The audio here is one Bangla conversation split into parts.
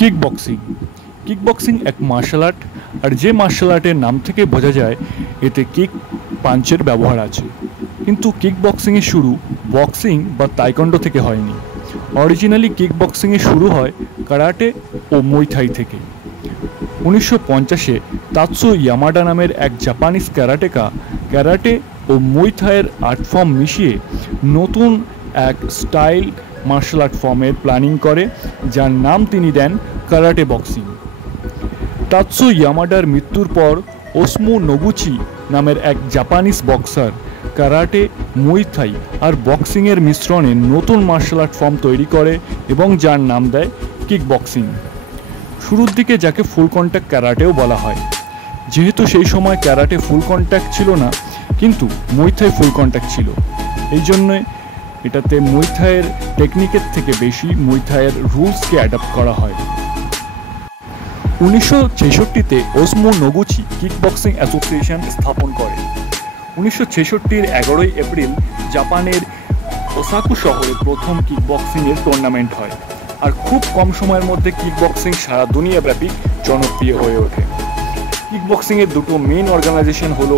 Kick boxing. কিক বক্সিং এক মার্শাল আর্ট, আর যে মার্শাল আর্টের নাম থেকে বোঝা যায় এতে কিক পাঞ্চের ব্যবহার আছে। কিন্তু কিক বক্সিংয়ের শুরু বক্সিং বা তাইকোন্ডো থেকে হয়নি। অরিজিনালি কিক বক্সিংয়ের শুরু হয় কারাটে ও মুই থাই থেকে। 1950-এ তাৎসু ইয়ামাডা নামের এক জাপানিজ ক্যারাটেকা ক্যারাটে ও মুই থাইয়ের আর্ট ফর্ম মিশিয়ে নতুন এক স্টাইল মার্শাল আর্ট ফর্মের প্ল্যানিং করে, যার নাম তিনি দেন কারাটে বক্সিং। তাৎসু ইয়ামাডার মৃত্যুর পর ওসমু নোগুচি নামের এক জাপানিজ বক্সার কারাটে, মুই থাই আর বক্সিংয়ের মিশ্রণে নতুন মার্শাল আর্ট ফর্ম তৈরি করে এবং যার নাম দেয় কিক বক্সিং। শুরুর দিকে যাকে ফুল কন্ট্যাক্ট ক্যারাটেও বলা হয়, যেহেতু সেই সময় ক্যারাটে ফুল কন্ট্যাক্ট ছিল না, কিন্তু মুই থাই ফুল কন্ট্যাক্ট ছিল। এই জন্যে এটাতে মুই থাইয়ের টেকনিকের থেকে বেশি মুই থাইয়ের রুলসকে অ্যাডাপ্ট করা হয়। 1966-তে ওসমু নোগুচি কিক বক্সিং অ্যাসোসিয়েশন স্থাপন করে। 1966-এর 11 এপ্রিল জাপানের ওসাকু শহরে প্রথম কিক বক্সিংয়ের টুর্নামেন্ট হয়, আর খুব কম সময়ের মধ্যে কিক বক্সিং সারা দুনিয়াব্যাপী জনপ্রিয় হয়ে ওঠে। কিক বক্সিংয়ের দুটো মেইন অর্গানাইজেশন হলো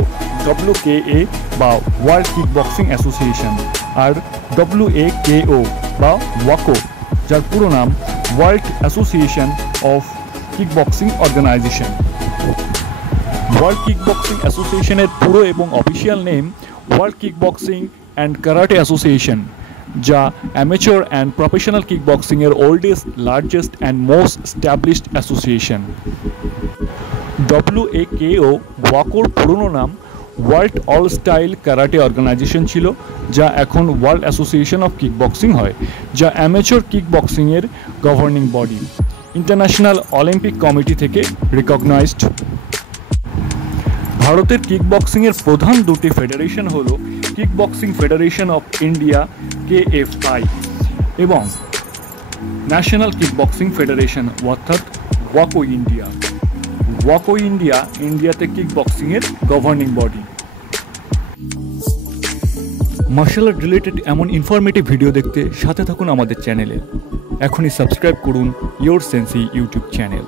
WKA বা ওয়ার্ল্ড কিক বক্সিং অ্যাসোসিয়েশন আর WAKO বা ওয়াকো, যার পুরো নাম world association of kickboxing organisation. World kickboxing অ্যাসোসিয়েশনের পুরো এবং official name world kickboxing and karate association, যা অ্যামেচার অ্যান্ড প্রফেশনাল কিক বক্সিংয়ের oldest, largest and most established association. WAKO ওয়াকোর পুরনো নাম world all style karate organisation ছিল, যা এখন world association of kickboxing হয়, যা অ্যামেচার কিক বক্সিংয়ের governing body, international Olympic committee থেকে রিকগনাইজড। ভারতের কিক বক্সিংয়ের প্রধান দুটি ফেডারেশন হল kickboxing federation of India KFI এবং ন্যাশনাল কিক বক্সিং ফেডারেশন অর্থাৎ ওয়াকো ইন্ডিয়া। ওয়াকো ইন্ডিয়া ইন্ডিয়াতে কিক বক্সিংয়ের governing body. Martial art related এমন ইনফরমেটিভ ভিডিও দেখতে সাথে থাকুন আমাদের চ্যানেলে। এখনই সাবস্ক্রাইব করুন ইয়োর সেন্সি ইউটিউব চ্যানেল।